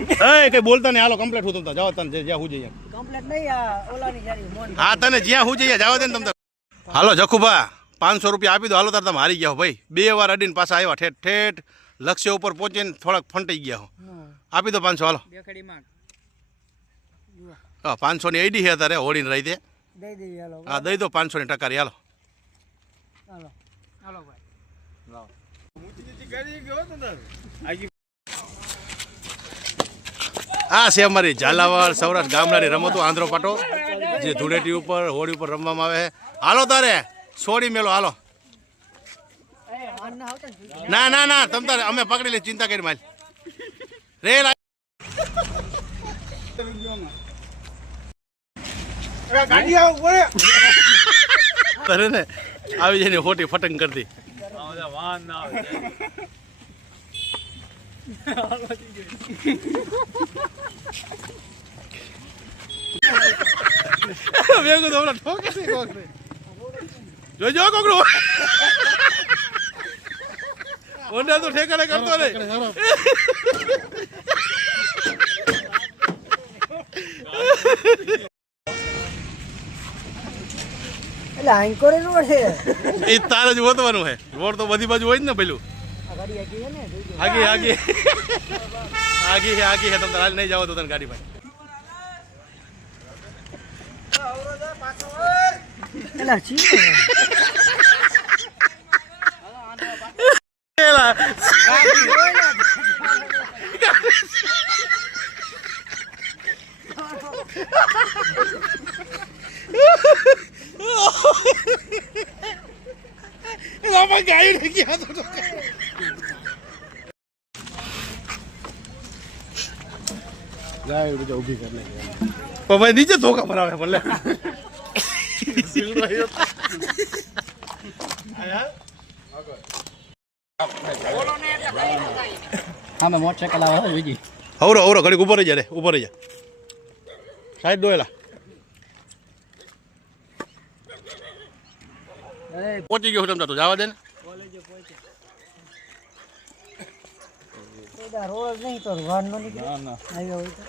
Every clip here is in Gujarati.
એ કઈ બોલતા નહીં, હાલો કમ્પ્લીટ હું તમતા જાવ તને જ્યાં હું જઈએ કમ્પ્લીટ નહીં આ ઓલાની જારી મોન. હા તને જ્યાં હું જઈએ જાવ દે ને તમતા. હાલો જખુભા 500 રૂપિયા આપી દો. હાલો તાર તમે હારી ગયા હો ભાઈ. 2 વાર અડીને પાછા આવ્યા ઠેઠ ઠેઠ લક્ષ્ય ઉપર પહોંચીને થોડાક ફંટાઈ ગયા હો. આપી દો 500. હાલો હા 500 ની આઈડી છે તારે હોળીને રહી દે. દઈ દઈએ હાલો. હા દઈ દો 500 ની ટકારી. હાલો હાલો હાલો ભાઈ લાવો. આ છે અમારી ઝાલાવાડ સૌરાષ્ટ્ર ગામડાની રમતો આંધ્રો પાટો જે ધૂળેટી ઉપર હોળી ઉપર રમવામાં આવે છે. હાલો તારે છોડી મેલો. હાલો ના ના ના તમ તારે અમે પકડી લે, ચિંતા કરી માલ રે. તારે ને આવી જઈને ખોટી ફટંગ કરતી. ભેગું તો હમણાં ઠોકે છે કોકને. જોજો કોકરો ઓંડા તો ઠેકાણે કરતો રે. એટલે આંકોરે નો છે એ તારે જ ગોતવાનું છે. રોડ તો બધી બાજુ હોય જ ને પેલું. આગે આગે આગે હે આગે હે. તમે હાલ નહીં જાવ તો તને ગાડી ભાઈ. એલા છી ગાડી નહીં ગયા તો ઉભી કરી ભાઈ નીચે ધોકા ભરાવે ભલે. હા મેં મોટરસાઇકલ આવે બીજી. હવરો હવરો ઘડીક ઉપર રહી જા રે, ઉપર રહી જા. સાઈડ દોયેલા પહોંચી ગયો તમને તો જવા દે ને. રોડ નહીં તો વાર નો નીકળે. આવ્યો હોય તો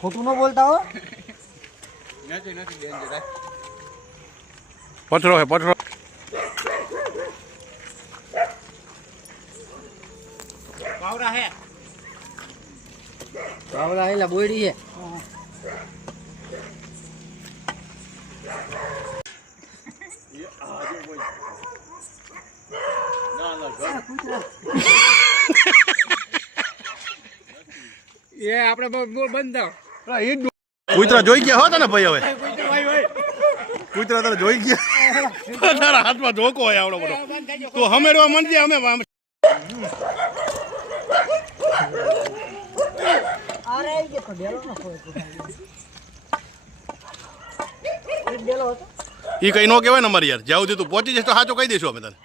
ખોટું ન બોલતા હો. પથરો હે પથરો. બાવરા હેલા બોયડી છે. એ આપણે બંધ કૂતરા જોઈ ગયા હોત ને ભાઈ. હવે કૂતરા તારે જોઈ ગયા. તારા હાથમાં ધોકો હોય આવડો બધો. તું હમેડવા માંડજે. અમે ઈ કઈ નો કહેવાય ને અમારે યાર. જ્યાં સુધી તું પહોંચી જશે તો સાચું કહી દઈશું અમે તને.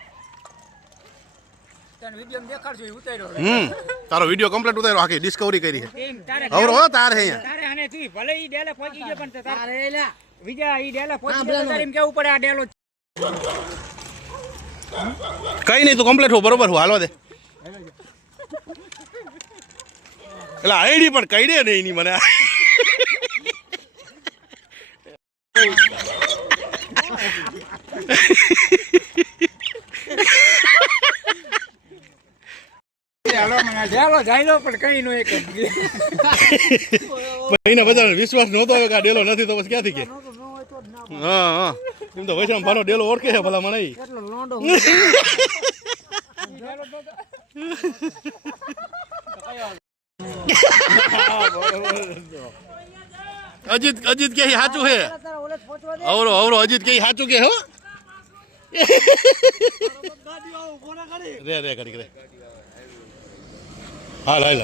તારો વિડીયો કમ્પ્લીટ ઉતાર્યો, આખી ડિસ્કવરી કરી છે. હવરો હો તાર હે કઈ નહીં તું કમ્પ્લીટ હો બરોબર હું હાલવા દે. એટલે આઈડી પણ કઈ દે નહીં મને. વિશ્વાસ નહોતો હવે આ ડેલો નથી તો પછી ક્યાંથી કે. હા હા એમ તો વૈષ્ણવ ભાનો ડેલો ઓળખે છે ભલા મને. અજીત અજીત કે સાચું છે. અવરો અવરો અજીત કે સાચું કે હો. રે રે કરી રે. હાલ હાલ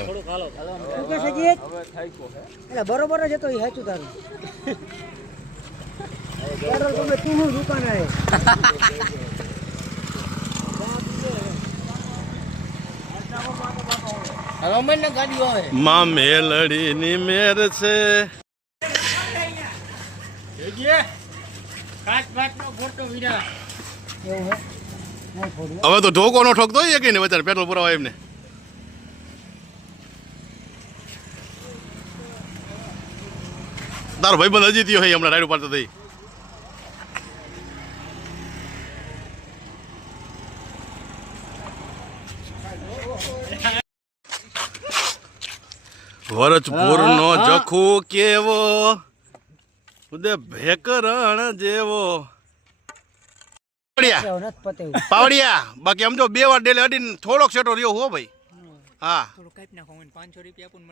બરોબર જ હતો સાચું તારું. પેટ્રોલ પંપે તું હું દુકાન આવે. માં મેલડી ની મેર છે. એવું હે નહીં થોડું હવે તો ધોકો નો ઠોકતો હોય કે ને બચાર પેટ્રોલ પુરાવા એમને તારો ભાઈબંધ હજી થયો હમણાં રાઈડ પાડતો થઈ વરજપુર નો જખુ કેવો ઉદે ભેકરણ જેવો પાવડિયા એવું નથી પતે પાવડિયા બાકી આમ જો 2 વાર ડેલે અડીને થોડોક સેટો રહ્યો હો ભાઈ હા થોડું કાપી નાખો 500 રૂપિયા આપું